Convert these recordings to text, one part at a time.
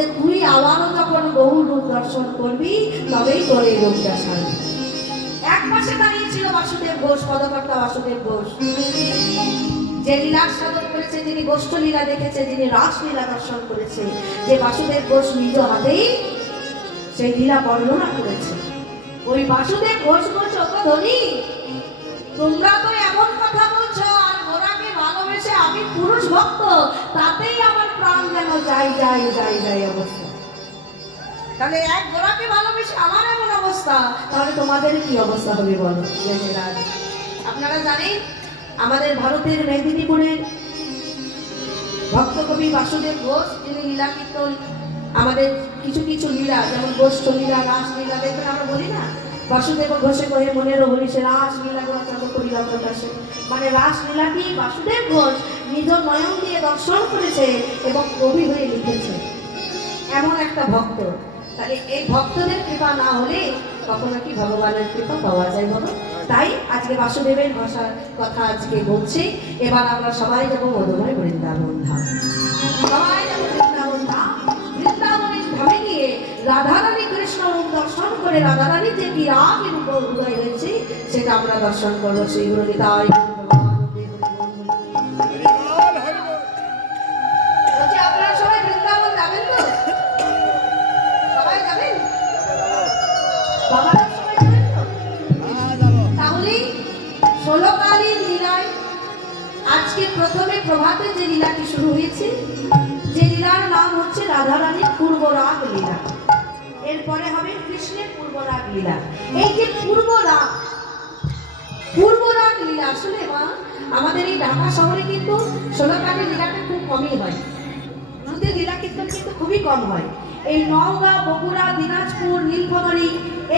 যে তুই আবারও যখন বহু রূপ দর্শন করবি তবেই তোর এই রূপটা সারবি। এক পাশে দাঁড়িয়েছিল বাসুদেব ঘোষ, পদকর্তা বাসুদেব ঘোষ, যে লীলার সাধন করেছে, যিনি গোষ্ঠ লীলা দেখেছে, যিনি রাসলীলা দর্শন করেছে, যে বাসুদেব ঘোষ নিজ হাতেই সেই লীলা বর্ণনা করেছে। ওই বাসুদেব ঘোষ বলছে, ও তো ধনী, তোমরা তো এমন কথা বলছো, আর ঘোড়াকে ভালোবেসে আমি পুরুষ ভক্ত, তাতেই আমার প্রাণ যেন যাই যাই যাই যাই অবস্থা। তাহলে এক ঘোড়াকে ভালোবেসে আমার এমন অবস্থা, তাহলে তোমাদের কি অবস্থা হবে বলো? আপনারা জানেন আমাদের ভারতের মেদিনীপুরের ভক্ত কবি বাসুদেব ঘোষ, যিনি লীলা কীর্তন, আমাদের কিছু কিছু লীলা যেমন গোষ্ঠ লীলা, রাসলীলা দেখবেন আমরা বলি না, বাসুদেব ঘোষে কহে মনের হরিষে রাসলীলা গোচর করিলা প্রকাশে, মানে রাসলীলাটি বাসুদেব ঘোষ নিজ নয়ন দিয়ে দর্শন করেছে এবং কবি হয়ে লিখেছে, এমন একটা ভক্ত। তাহলে এই ভক্তদের কৃপা না হলে কখনো কি ভগবানের কৃপা পাওয়া যায় বলো? তাই আজকে বাসুদেবের ভাষার কথা আজকে বলছি। এবার আমরা সবাই যাবো মধুময় বৃন্দাবন ধাম, সবাই যাবো বৃন্দাবন ধাম। বৃন্দাবনের ধামে গিয়ে রাধারানী কৃষ্ণ রূপ দর্শন করে রাধারানী যে বিরাগের উপর উদয় হয়েছে সেটা আমরা দর্শন করবো। সেই গুরু নিতাই আপনারা সবাই বৃন্দাবন যাবেন তো? সবাই যাবেন? বাবারা সবাই যাবেন তো? তাহলে 16 কালীর লীলায় আজকে প্রথমে প্রভাতে যে লীলাটি শুরু হয়েছে, যে লীলার নাম হচ্ছে রাধারানীর পূর্বরাগ লীলা, এরপরে হবে কৃষ্ণের পূর্বরাগ লীলা। এই যে পূর্বরাগ লীলা, আসলে মা আমাদের এই ঢাকা শহরে কিন্তু 16 কালীর লীলাটা খুব কমই হয়, আমাদের লীলা কীর্তন কিন্তু খুবই কম হয়। এই নওগাঁ, বগুড়া, দিনাজপুর, নীলফামারী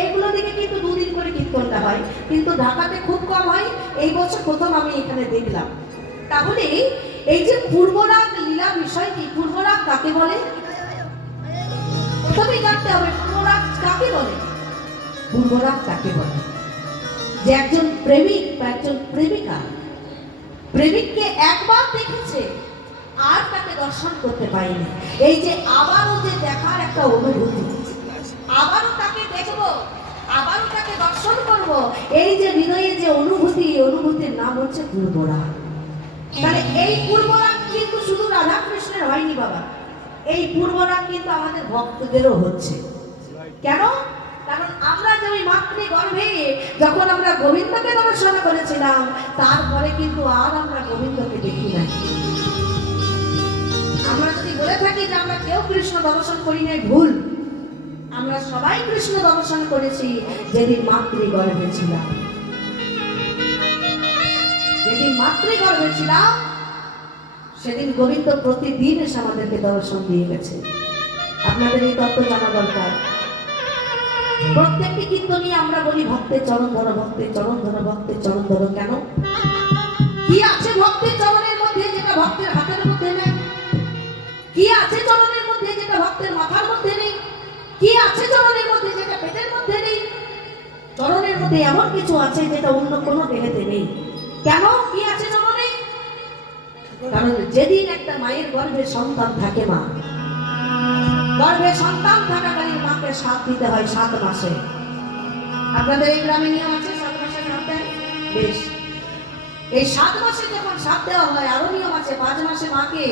এইগুলো দিকে কিন্তু 2 দিন করে কীর্তনটা হয়, কিন্তু ঢাকাতে খুব কম হয়। এই বছর প্রথম আমি এখানে দেখলাম। তাহলে এই যে পূর্বরাগ লীলা বিষয়টি, পূর্বরাগ কাকে বলে প্রথমেই জানতে হবে। পূর্বরাগ কাকে বলে? পূর্বরাগ কাকে বলে? যে একজন প্রেমিক বা একজন প্রেমিকা প্রেমিককে একবার দেখেছে আর তাকে দর্শন করতে পারেনি, এই যে আবারও যে দেখার একটা অনুভূতি, আবারও তাকে দেখবো, আবারও তাকে দর্শন করব, এই যে হৃদয়ে যে অনুভূতি, অনুভূতির নাম হচ্ছে পূর্বরাগ। তাহলে এই পূর্বরাগ কিন্তু শুধু রাধা কৃষ্ণের হয়নি বাবা, এই পূর্বরাগ কিন্তু আমাদের ভক্তদেরও হচ্ছে। কেন? কারণ আমরা যে ওই মাতৃগর্ভে যখন আমরা গোবিন্দকে দর্শন করেছিলাম, তারপরে কিন্তু আর আমরা গোবিন্দকে দেখি না। আমরা যদি বলে থাকি যে আমরা কেউ কৃষ্ণ দর্শন করি নাই, ভুল। আমরা সবাই কৃষ্ণ দর্শন করেছি যেদিন মাতৃগর্ভে ছিলাম। যেদিন মাতৃগর্ভে ছিলাম সেদিন গোবিন্দ প্রতিদিন এসে আমাদেরকে দর্শন দিয়ে গেছে। আপনাদের এই তত্ত্ব জানা দরকার। প্রত্যেকটি কীর্তনে আমরা বলি ভক্তের চরণ ধরো, ভক্তের চরণ ধরো, ভক্তের চরণ ধরো। কেন? কি আছে ভক্তের চরণের মধ্যে যেটা ভক্তের হাতের মধ্যে নেই? কি আছে চরণের মধ্যে যেটা ভক্তের মাথার মধ্যে নেই? কি আছে চরণের মধ্যে যেটা পেটের মধ্যে নেই? চরণের মধ্যে এমন কিছু আছে যেটা অন্য কোনো দেহেতে নেই। কেন? কি আছে চরণে? কারণ যেদিন একটা মায়ের গর্ভে সন্তান থাকে, মা গর্ভে সন্তান থাকাকালীন মাকে সাথ দিতে হয় 7 মাসে। আপনাদের এই গ্রামে নিয়ম আছে 7 মাসে সাথ দেয়? বেশ, এই 7 মাসে যখন সাথ দেওয়া হয় আরো নিয়ম আছে। 5 মাসে মাকে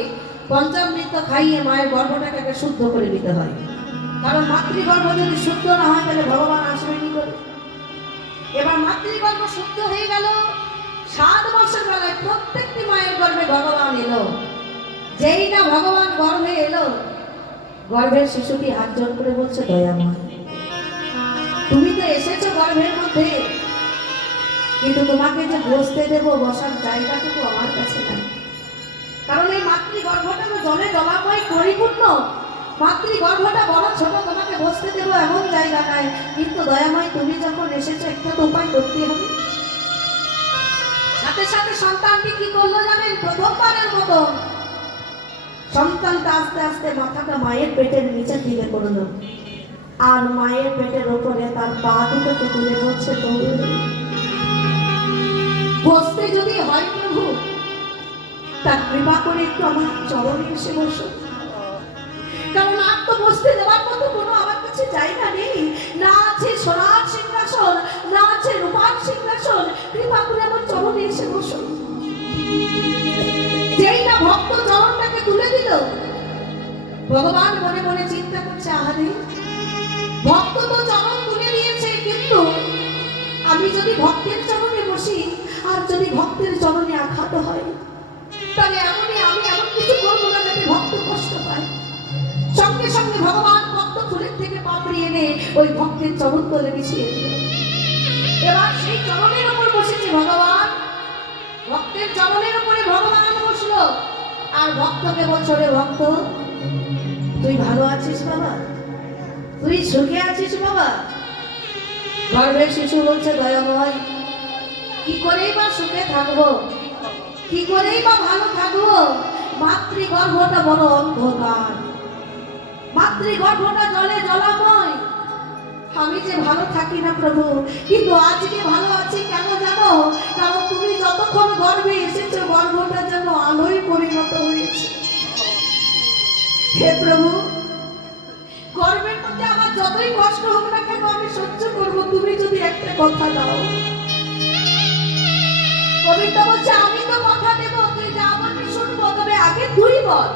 পঞ্চামৃত খাইয়ে মায়ের গর্ভটাকে শুদ্ধ করে নিতে হয়। কারণ মাতৃগর্ভ যদি শুদ্ধ না হয় তাহলে ভগবান আসবে কি করে? এবার মাতৃগর্ভ শুদ্ধ হয়ে গেল, 7 মাসের বেলায় প্রত্যেকটি মায়ের গর্ভে ভগবান এলো। যেই না ভগবান গর্ভে এলো, গর্ভের শিশুটি হাত জোড় করে বলছে, দয়াময় তুমি তো এসেছো গর্ভের মধ্যে, কিন্তু তোমাকে যে বসতে দেব, বসার জায়গাটুকু আমার কাছে নাই। কারণ এই মাতৃগর্ভটা তো জলে জলাময় পরিপূর্ণ, মাতৃগর্ভটা বড় ছোট, তোমাকে বসতে দেবো এমন জায়গা নাই। কিন্তু দয়াময় তুমি যখন এসেছো একটা তো উপায় করতে হবে। সাথে সাথে সন্তানটি কি করলো জানেন? প্রথমবারের মতো সন্তানটা আস্তে আস্তে মাথাটা মায়ের পেটের নিচে দিলে করলো, আর মায়ের পেটের ওপরে তার পা দুটোকে তুলে বলছে, বসতে যদি হয় প্রভু তার কৃপা করে একটু আমার চরণে এসে বসো। কারণ আর তো জায়গা নেই, না আছে সোনার সিংহাসন, না আছে রূপার সিংহাসন। কৃপা করে আমার চরণে এসে বসুন। যেই না ভক্ত চরণটাকে তুলে দিল, ভগবান মনে মনে চিন্তা করছে, আহারে ভক্ত তো চরণ তুলে দিয়েছে, কিন্তু আমি যদি ভক্তের চরণে বসি আর যদি ভক্তের চরণে আঘাত হয়, তাহলে আমি এমন কিছু করবো না যাতে ভক্ত কষ্ট পায়। সঙ্গে সঙ্গে ভগবান পদ্ম ফুলের থেকে পাপড়ি এনে ওই ভক্তের চরণ তলে বিছিয়ে দিল। এবার সেই চরণের উপর বসেছে ভগবান, ভক্তের চরণের উপরে ভগবান বসলো, আর ভক্তকে বলছো, রে ভক্ত তুই ভালো আছিস বাবা, তুই সুখে আছিস বাবা? গর্ভের শিশু বলছে, দয়াময় কি করেই বা সুখে থাকবো, কি করেই বা ভালো থাকবো? মাতৃগর্ভটা বড় অন্ধকার, মাতৃগর্ভটা জলে জলাময়। আমি যে ভালো থাকি না প্রভু, কিন্তু আজকে ভালো আছি কেন জানো? কারণ তুমি যতক্ষণ গর্ভে এসেছো গর্ভটা যেন আলোয় পরিণত হয়েছে। হে প্রভু, গর্ভের মধ্যে আমার যতই কষ্ট হোক না কেন আমি সহ্য করবো, তুমি যদি একটা কথা দাও। কবিতা বলছে, আমি তো কথা দেব, তুই যা বলবি শুনবো, তবে আগে তুই বল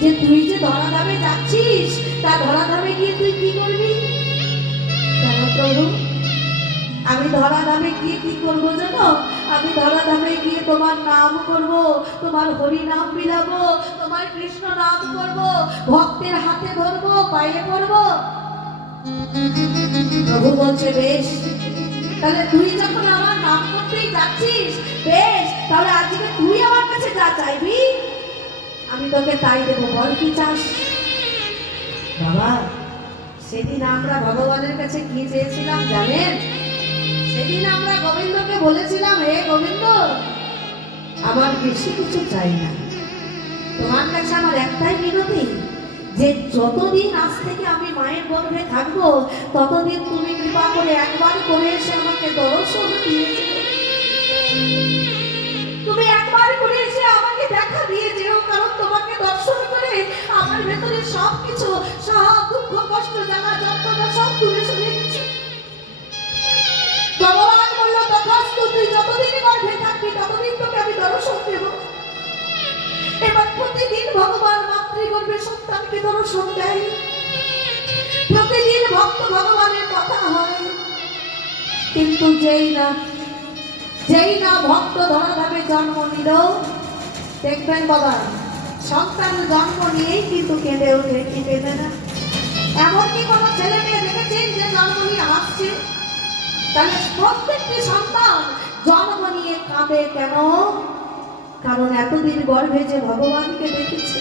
যে তুই যে ধরাধামে যাচ্ছিস, তা ধরাধামে গিয়ে তুই কি করবি? কেন প্রভু? আমি ধরাধামে গিয়ে কি করবো জানো? আমি ধরাধামে গিয়ে তোমার নাম করব, তোমার হরি নাম বিলাবো, তোমার কৃষ্ণ নাম করব, ভক্তের হাতে ধরবো, পায়ে পড়বো। প্রভু বলছে, বেশ, তাহলে তুই যখন আমার নাম করতেই যাচ্ছিস, বেশ, তাহলে আজকে তুই আমার কাছে যা চাইবি আমি তোকে তাই দেবো, বল কি চাস? বাবা, সেদিন আমরা ভগবানের কাছে কি চেয়েছিলাম জানেন? সেদিন আমরা গোবিন্দকে বলেছিলাম, হে গোবিন্দ, আমার বেশি কিছু চাই না, তোমার কাছে আমার একটাই মিনতি, যে যতদিন আজ থেকে আমি মায়ের গর্ভে থাকবো ততদিন তুমি কৃপা করে একবার করে এসে আমাকে দর্শন দিয়েছো, তুমি একবার করে এসে আমাকে দেখা দিয়ে যেও, কারণ তোমাকে দর্শন করে আমার ভেতরে সবকিছু, সব দুঃখ কষ্ট জ্বালা যন্ত্রণা সব দূরে সরে গেছে। ভগবান বলল, তথাস্তু, তুই যতদিন গর্ভে থাকবি ততদিন তোকে আমি দর্শন দেব। এবার প্রতিদিন ভগবান মাতৃগর্ভে সন্তানকে দর্শন দেয়, প্রতিদিন ভক্ত ভগবানের কথা হয়, কিন্তু যেই না ভক্ত ধরাধামে জন্ম নিল, দেখবেন বাবা সন্তান জন্ম নিয়েই কিন্তু কেঁদে ওঠে, কি কেঁদে না? এমনকি কোনো ছেলে মেয়ে দেখেছেন যে জন্ম নিয়ে আসছে? তাহলে প্রত্যেকটি সন্তান জন্ম নিয়ে কাঁদে কেন? কারণ এতদিন গর্ভে যে ভগবানকে দেখেছে,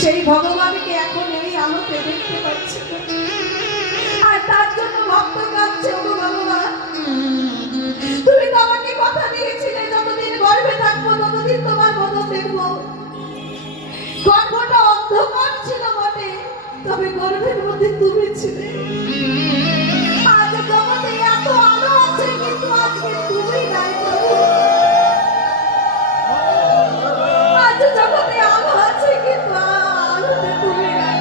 সেই ভগবানকে এখন এই আলোতে দেখতে পাচ্ছে, আর তার জন্য ভক্ত কাঁদছে। ও ভগবান, তুমি তো আমাকে কথা দিয়েছিলে যতদিন গর্ভে থাকবো ততদিন তোমার বদন দেখবো। গর্ভটা অন্ধকার ছিল বটে, তবে গর্ভের মধ্যে তুমি ছিলে। আজ জগতে এত আলো আছে, কিন্তু আজকে তুমি নাই প্রভু। আজ জগতে আলো আছে, কিন্তু আলোতে তুমি নাই।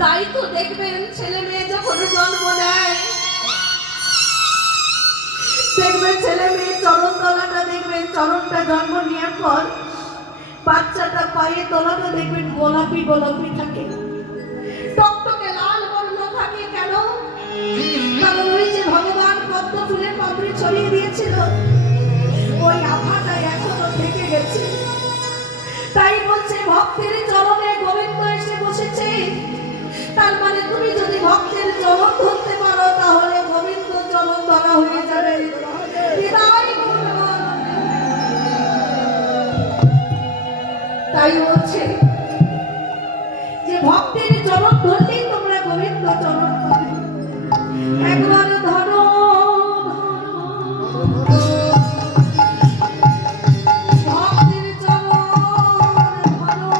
তাই তো দেখবেন ছেলে মেয়ে যখন জন্ম নেয়, দেখবেন ছেলে মেয়ে চরণ তলাটা, দেখবেন চরণটা জন্ম নেওয়ার পর বাচ্চাটা পায়ে তলাটা দেখবেন গোলাপি গোলাপি থাকে, টকটকে লাল বর্ণ থাকে। কেন? কারণ ওই যে ভগবান পদ্ম ফুলের পাপড়ি ছড়িয়ে দিয়েছিল, ওই আভাটা এখনো থেকে গেছে। তাই বলছে, ভক্তের চরণে গোবিন্দ এসে বসেছে, তার মানে তুমি যদি ভক্তের চরণ ধরতে পারো তাহলে গোবিন্দ চরণ ধরা হয়ে যাবে। তাই বলছে যে ভক্তের চরণ ধরলেই তোমরা গোবিন্দ চরণ পাবে। একবার ধরো, ভক্তের চরণ ধরো,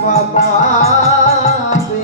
কৃপা পাবে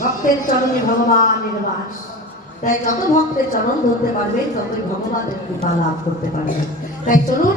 ভক্তের চরণে ভগবানের বাস। তাই যত ভক্তের চরণ ধরতে পারবেন ততই ভগবানের কৃপা লাভ করতে পারবেন। তাই চলুন